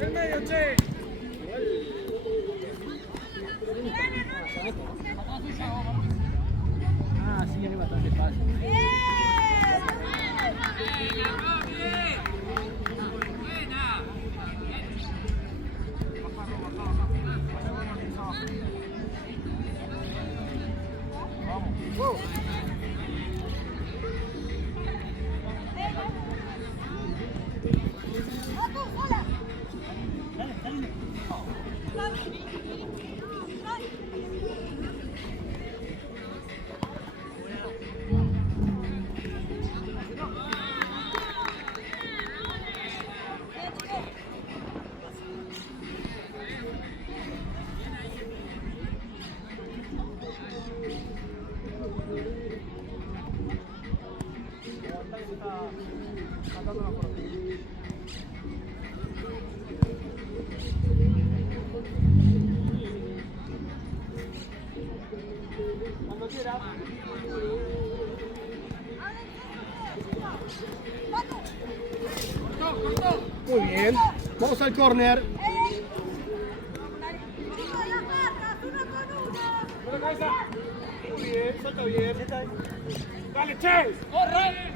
El medio, che. Ah, sí, arriba está despacio. Vamos. Cuando quiera. Muy bien. Vamos al córner. Muy bien, salta bien. Dale, che. ¡Corre!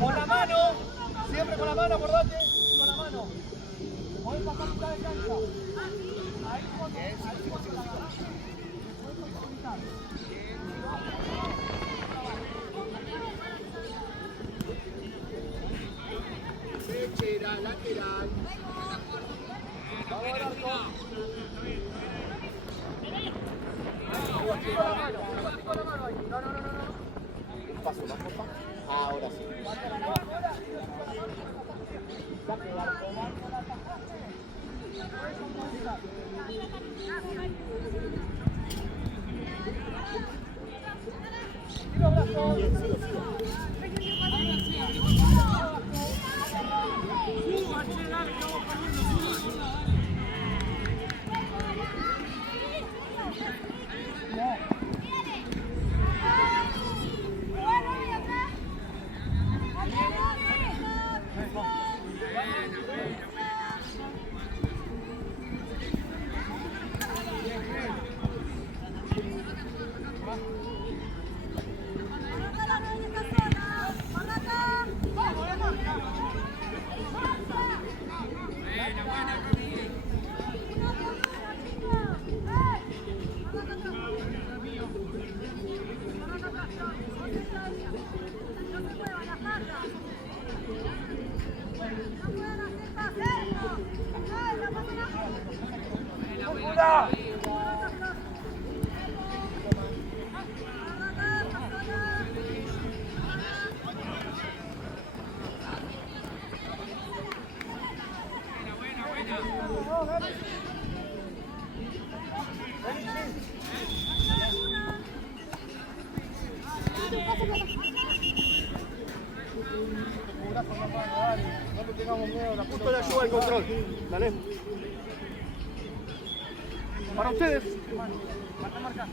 Con la mano, siempre con la mano, acordate, con la mano. Podés pasar mitad de cancha. Ahí lateral, lateral. Vamos al arco. Con la mano, con la mano ahí. No. Un paso más, por favor. Ahora sí. Los brazos. tengamos miedo. Justo le ayuda el control. Dale. Para ustedes. Marca, marca.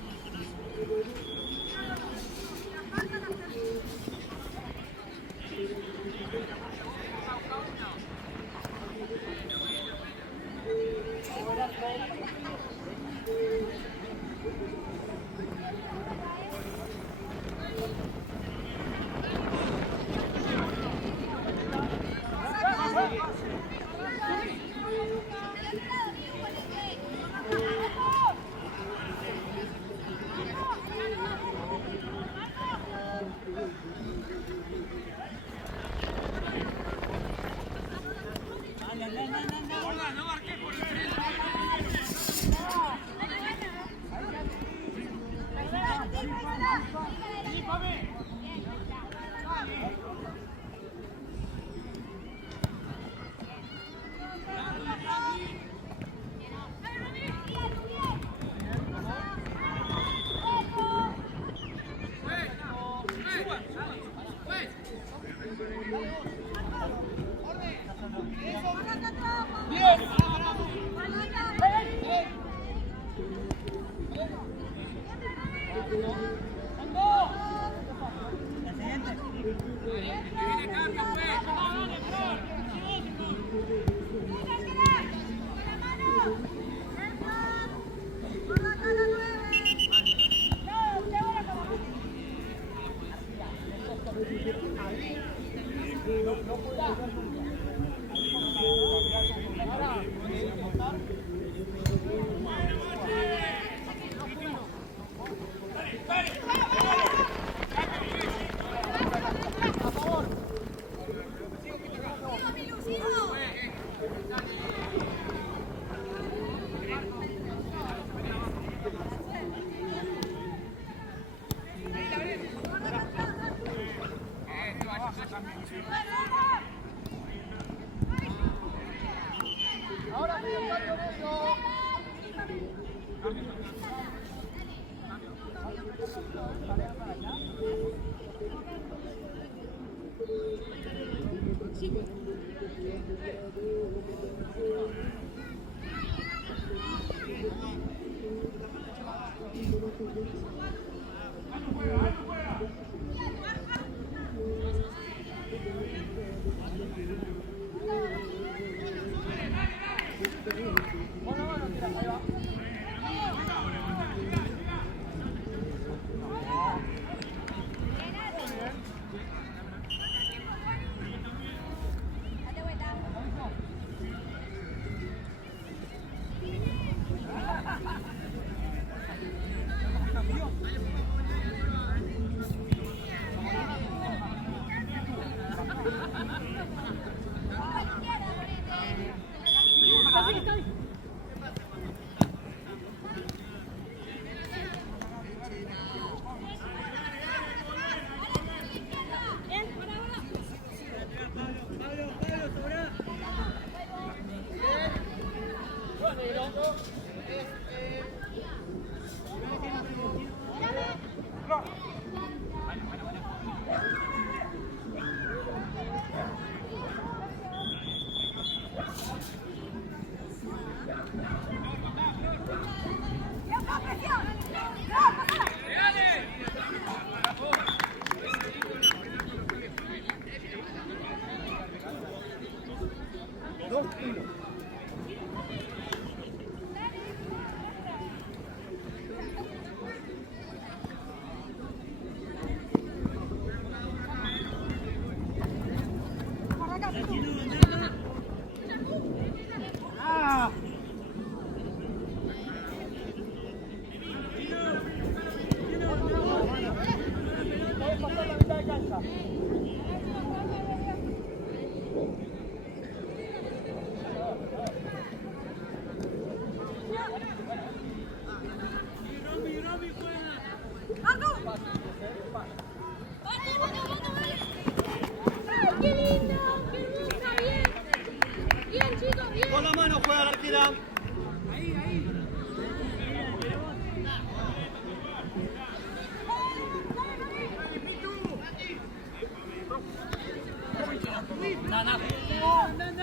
Ahora sí, el cambio medio. Con la mano juega la arquera. No.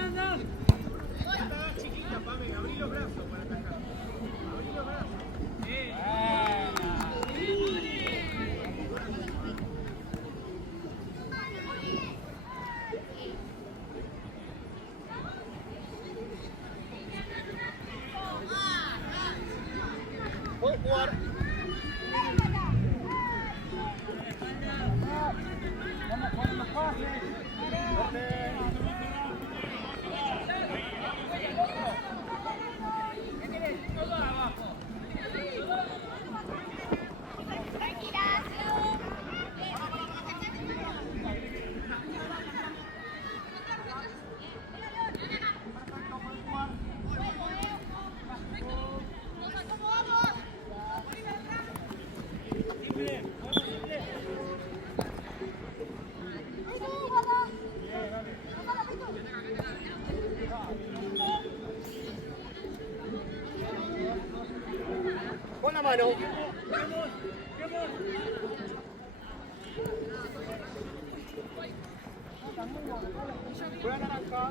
Juega naranja.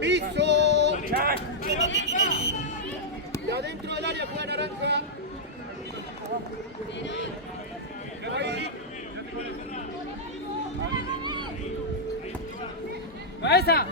Piso. Y adentro del área juega naranja. ¡Cabeza!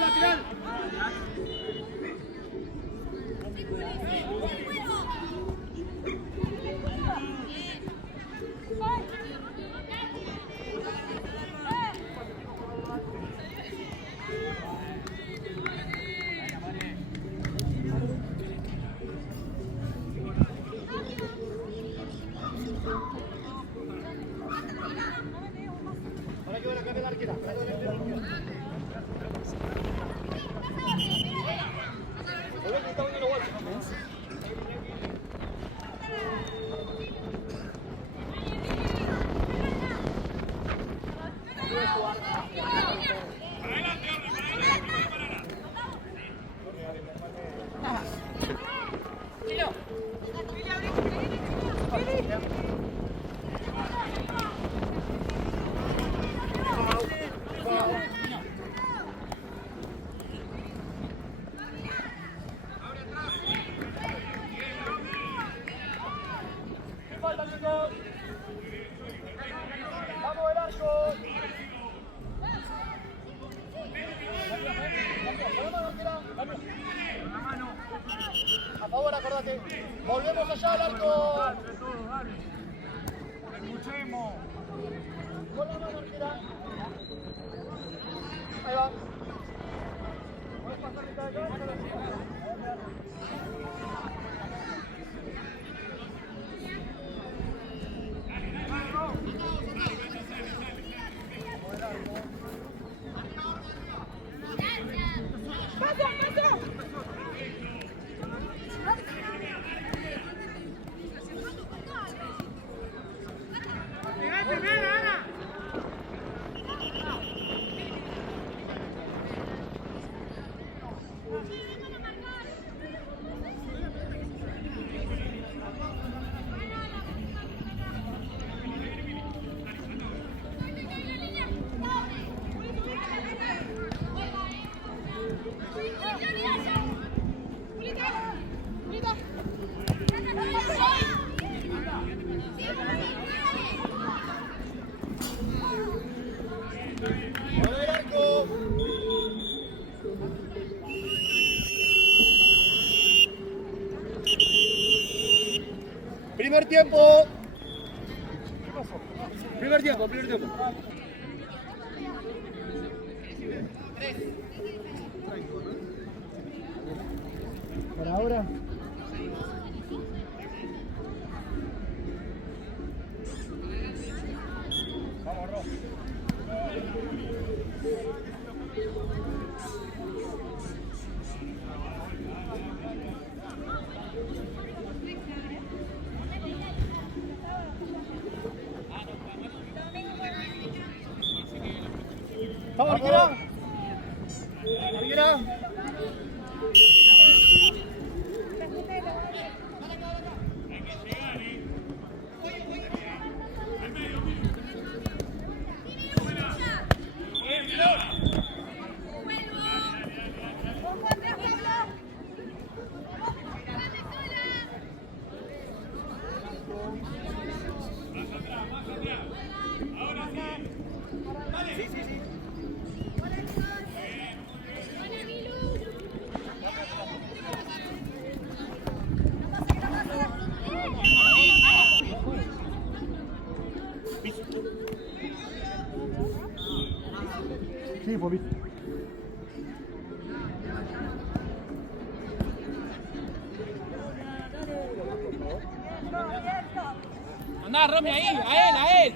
Lateral. Ahora que van a cambiar la arquera. Vamos el arco. A favor, acordate. Volvemos allá al arco. Escuchemos. Con la mano arquera. Ahí va. ¿Puedes pasar mitad de cancha? ¡Con el arco! Por ahora. Vamos, Ro. Vamos, Riquera. Riquera. Sí, fue visto. Andá, Romy, ahí, a él.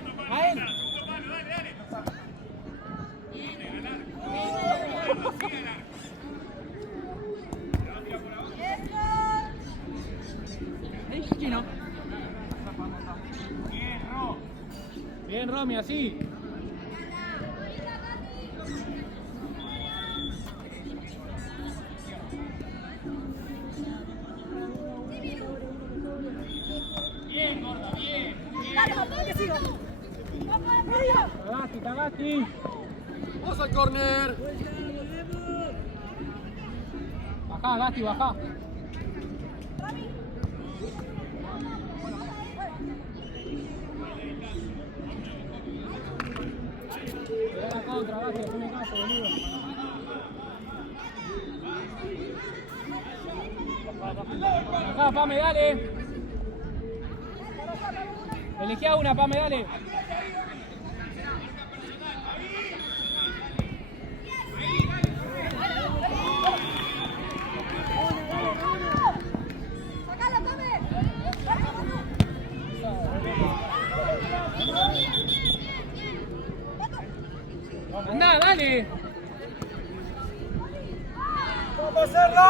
Chino. Bien, Romy, así. Bien, gorda, bien. Tagati. Vamos al córner. Bajá, Gasti, bajá. La contra, Gasti, haceme caso, boludo. Acá, Pame, dale. Elegí a una, Pame, dale. Andá, dale. ¡Vamos a hacerlo!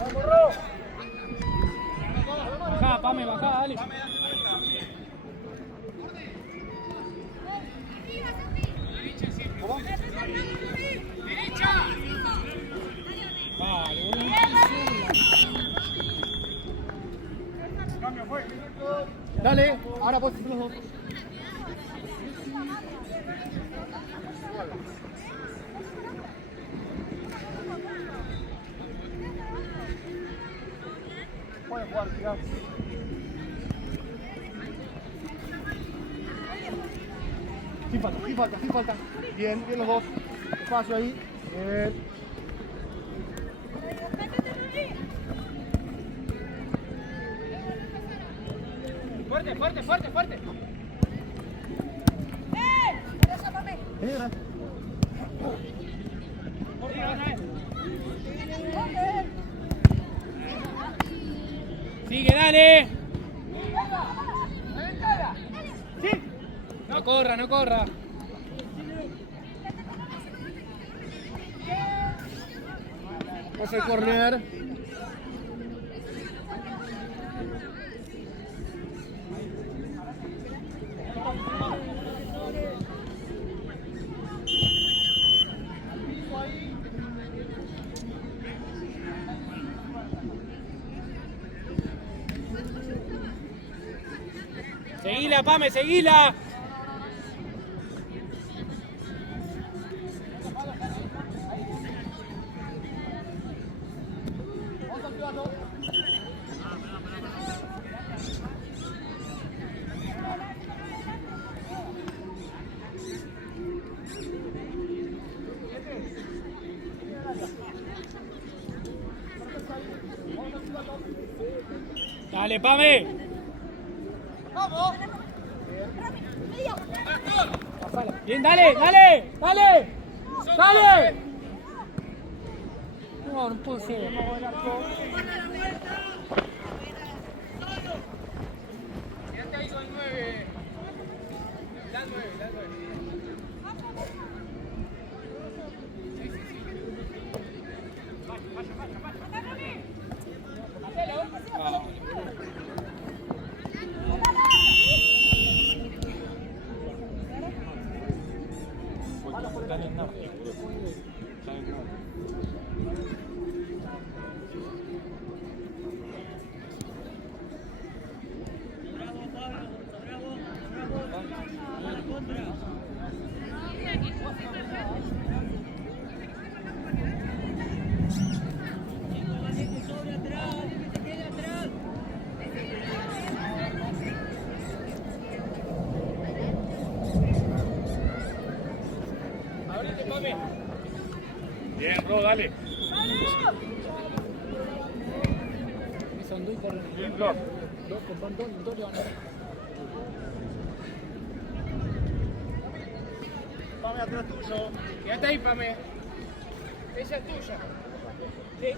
¡Vamos, Ro! Bajá, Pame, bajá, dale. ¿Cómo? Vale, boludo. Cambio, fue. Dale, ahora vos los dos. Pueden jugar, tirá. Sin falta. Bien los dos. Espacio ahí. Bien. Fuerte. Sigue, dale. Sí. No corra. Vamos al córner. Seguila, Pame, seguila. Dale, Pame. ¡Vamos! Bien, dale, dale, dale. ¡Dale! No, no puedo ser. Quédate ahí con el 9. Da 9, da 9. Bien, Ro, dale. Son dos y corren. Bien, Flor. Dos le van a dar. Pame atrás tuyo. Quédate ahí, Pame. Esa es tuya. Sí.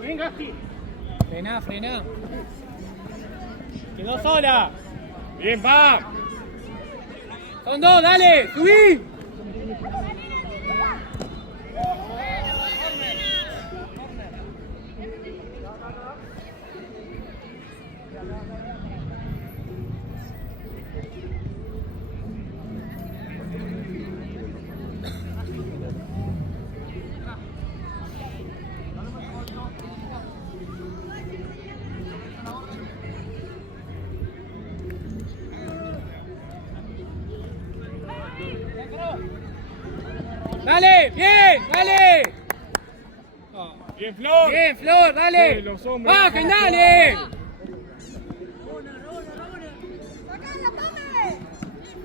Bien, Gasti. Frená, frená. Quedó sola. Bien, va. Son dos, dale, subí. Dale, bien, dale. Bien, Flor. Bien, Flor, dale. Sí, los hombres. Bajen, dale.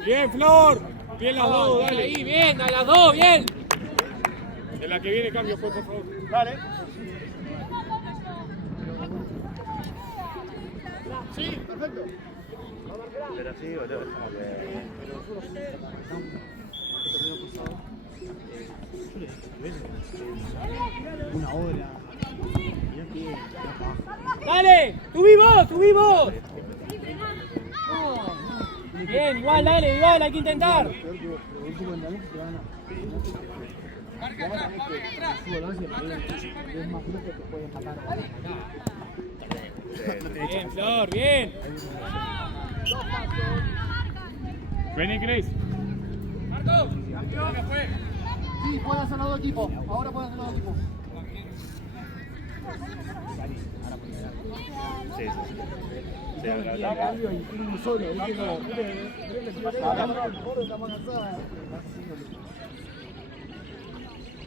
Bien, Flor. Bien las dos, dale. Ahí, bien, a las dos, bien. En la que viene cambio, por favor. Dale. Sí, perfecto. Pero sí, boludo, es como que... Una hora. Dale, subí vos, subí vos. Bien, igual, dale, igual, hay que intentar. Bien, Flor, bien. Vení, Cris. Marco, campeón, fue. Sí, pueden hacer los dos equipos. Ahora pueden hacer los dos equipos. Sí, sí, sí. Sí,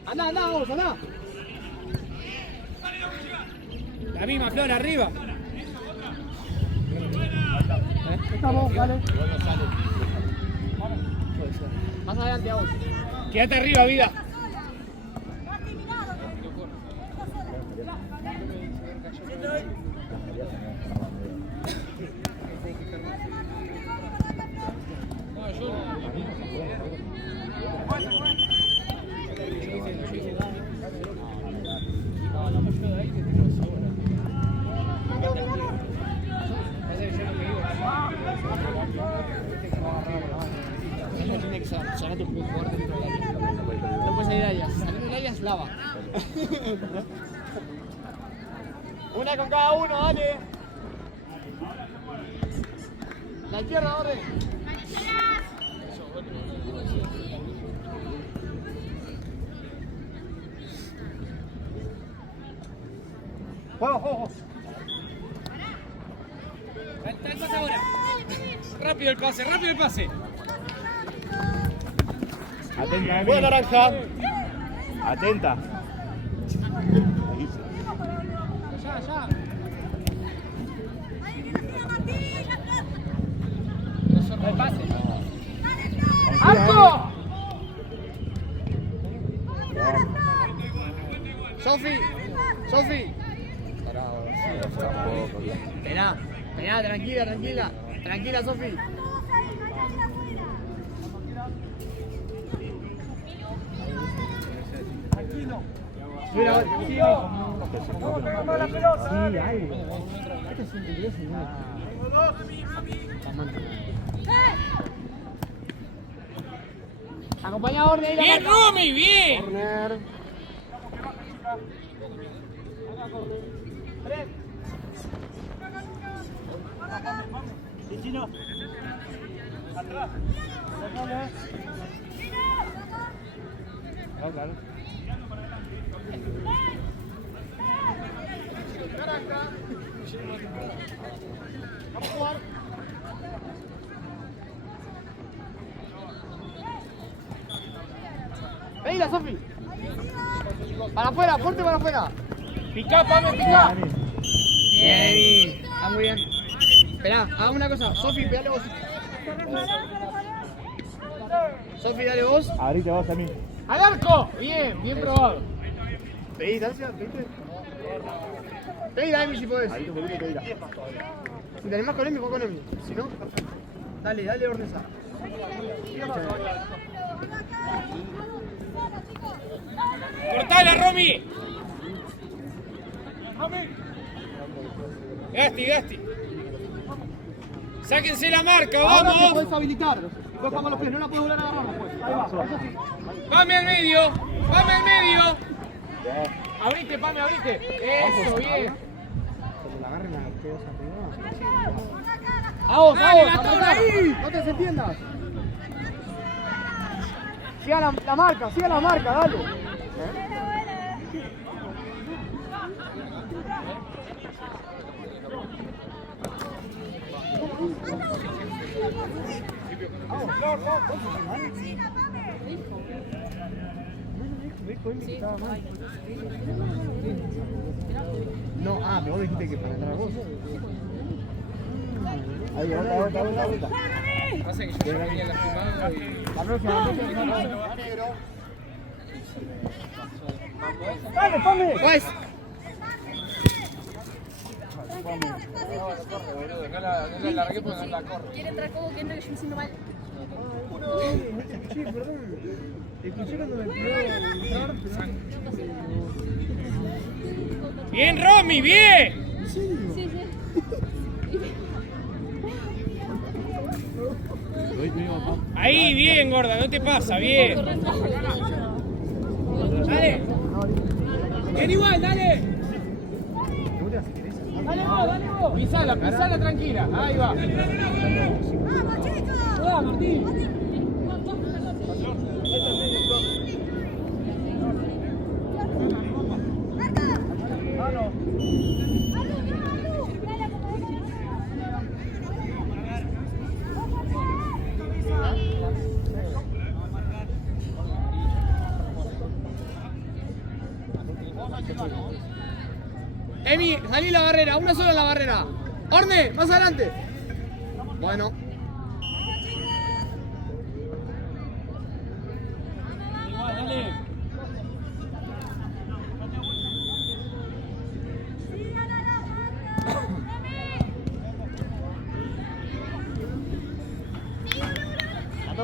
Andá, andá, vamos, andá. La misma, Flor, arriba. Estamos, dale. Más adelante a vos. Quédate arriba, vida. No puede salir áreas. Saliendo del área es lava. Una con cada uno, dale. La izquierda, orden. Juego, juego. Está el pase ahora. Rápido el pase, rápido el pase. Atenta, Buena naranja. Atenta. Allá, allá. El pase. ¡Alto! Sofi, Sofi. Tampoco. Esperá. Mirá, tranquila, tranquila. Tranquila, Sofi. Tranquilo. Mira, sí, vamos a pegar la pelota. Sí, algo. Este es un inglés, acompañador de ahí. Bien, Romy, bien. Corner. Chino. Atrás. Claro. Vamos a jugar. Venga, Sofi. Para afuera, fuerte para afuera. Picá, Pame, picá. Bien. Está muy bien. Esperá, hagamos una cosa. Sofi, dale vos. Sofi, dale vos. Abrite vos a mí. ¡Al arco! Bien, bien probado. Pedí distancia, ¿viste? Pedí la Emi si podés. Abrite un poquito y pedila. Si tenés más con Emi, juega con Emi. Si no, dale, Ornesa. ¡Cortala, Romy! Gasti. Sáquense la marca, Ahora te vamos. podés habilitar. Cojamos los pies, no la podés volar a agarrar después. Ahí va, eso sí. Pame al medio. Abrite, Pame, abrite. Eso, bien. Cuando la agarren a ustedes a Dale, la apretá. torre ahí. No te desentiendas. Siga la marca, dale. No, pero vos dijiste que para entrar vos. Ahí, vuelta. Pasa que yo venía lastimado y... La próxima. ¡Dale, Pame! ¡Pues! No la largué porque no la corro. Quiere entrar como que no, que yo me siento mal. Sí, perdón. Escuché cuando me pidió entrar, Bien, Romy, bien. Sí. Ahí, bien, gorda, no te pasa, bien. Dale. Bien igual, dale. Dale vos. Pisala tranquila. Ahí va. ¡Vamos, chicos! Hola, Martín. ¡Marca! Emi, salí la barrera, una sola la barrera. Orne, más adelante. Bueno.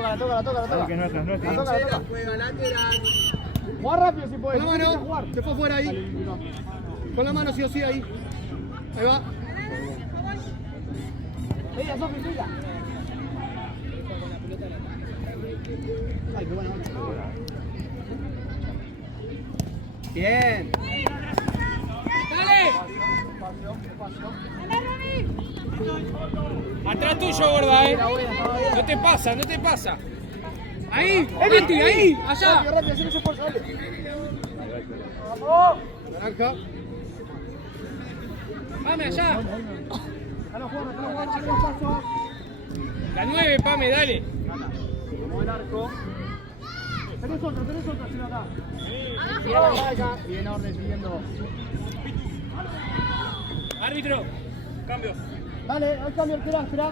La toca. Que es nuestra. La toca. Juega rápido si puedes. Con la mano, se fue fuera ahí. Con la mano sí o sí ahí. Ahí va. Ella, Sofi, tuya. Ay, qué buena. Bien. Dale. Atrás tuyo, gorda, No te pasa. Ahí, Eti, ahí, allá. Rápido, hacer ese esfuerzo, dale. Vamos. Naranja. Pame, allá. Déjalo jugar, chicos, paso. La 9, Pame, dale. Como el arco. Tenés otro, si no acá. Tira la marca. Bien, orden, siguiendo. Árbitro. Cambio. Dale, al cambio, espera.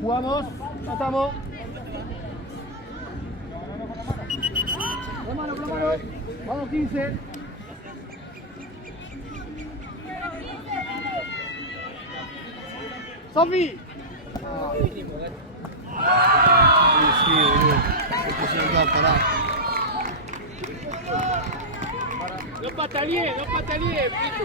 Jugamos, ya estamos. Con la mano. Vamos 15. ¡Sofi! Sí, boludo. Se pusieron todos parados. No pataleé, Pitu.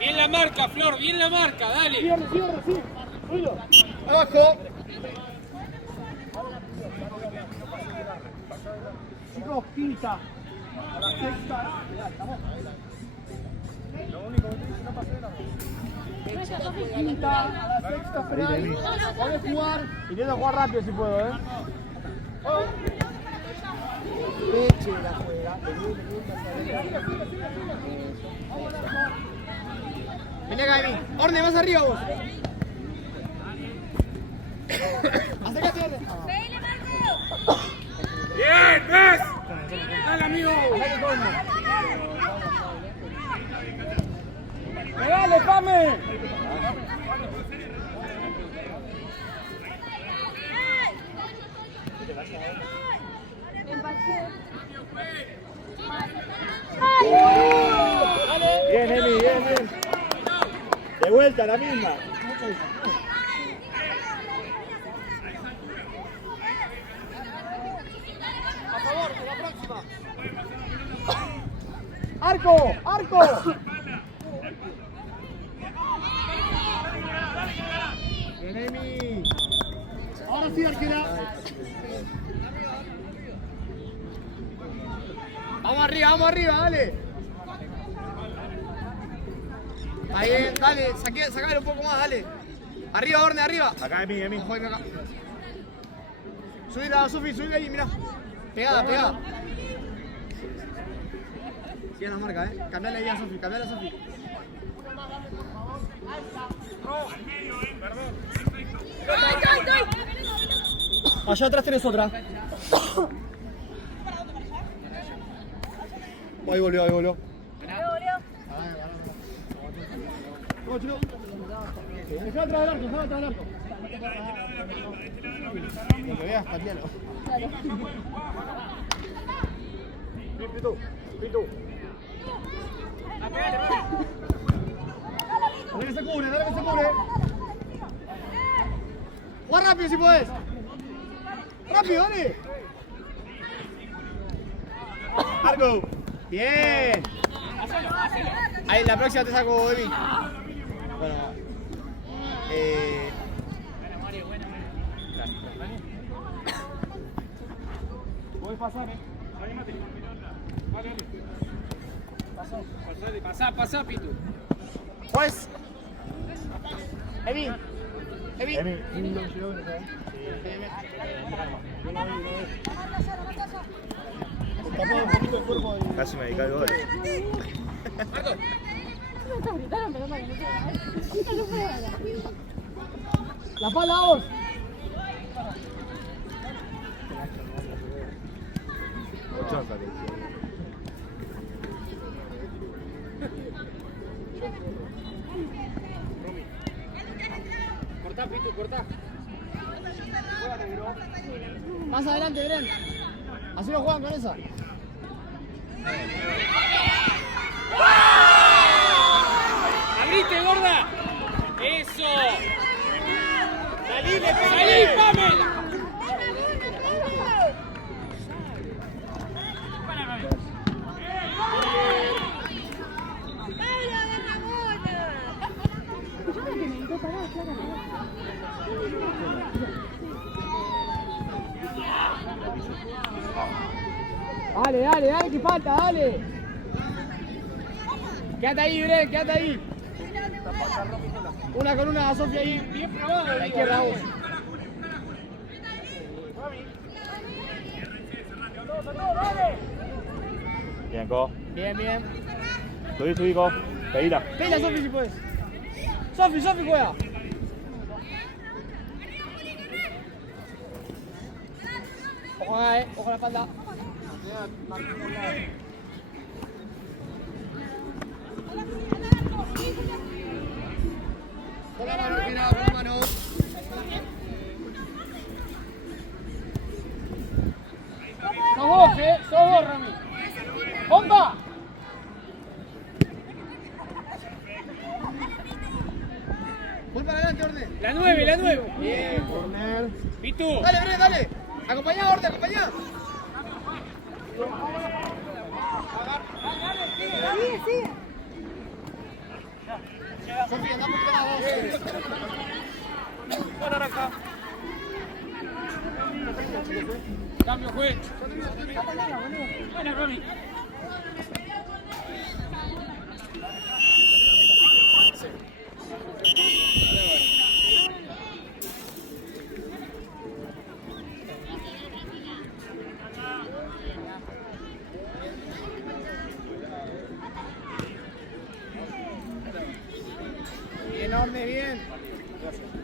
Bien la marca, Flor, bien la marca, dale. Cierre, sí. Suyo. Abajo. Chicos, quinta. Sexta. Quinta, sexta, Ferrari. Podés jugar. Intento jugar rápido si puedo, Leche la juega. Vení acá de mí. Orne, más arriba vos. Acércate, Orne. ¡Pele, Marco! Bien, ves. Dale, amigo. ¡Pegale, Pame! Bien, Emi, bien. De vuelta, la misma. A favor, en la próxima. ¡Arco! Bien, Emi. Ahora sí, arquera. Vamos arriba, dale. Ahí, dale, sacale un poco más, dale. Arriba, Orne, arriba. Acá, Emi. Ojo, acá. Subila, Sofi, subila ahí, mirá. Pegada. Sigue la marca, Cambiale ahí a Sofi, Allá atrás tenés otra. Ahí volvió. Vamos, chicos. Dejá atrás del arco. Lo que veas, patealo. Pitu. Dale que se cubre. Juega rápido si podés. Rápido, dale. Arco. Bien. Ahí, la próxima te saco, Emi. Bueno. Podés pasar, Anímate. Vale. Pasá, Pitu. Pues. Emi. Casi me dedica el gol. La pala vos. Cortá, Pitu, cortá. Más adelante, Bren. Así lo juegan con esa. ¡Abrite, gorda! ¡Eso! ¡Salí, Pamela! Dale, que falta, dale. Quédate ahí, Bren, quédate ahí. Una con una, Sofía ahí. Bien probado. A la izquierda, vos. Bien, Co. Bien. Subí, Co. Pedila. Pela, Sofi, si puedes. Sofi, juega. Ojo acá, ojo a la espalda. Con la mano, con la mano. Voy para adelante, Orden. La 9, la 9. Bien. Corner. Pitu. Dale, Bre, dale. Acompañá, Orden, acompañá. Sigue, sigue. Sofía, anda un poquito más vos. Cambio, juez. Buena, Romy. Bien, Orden, bien.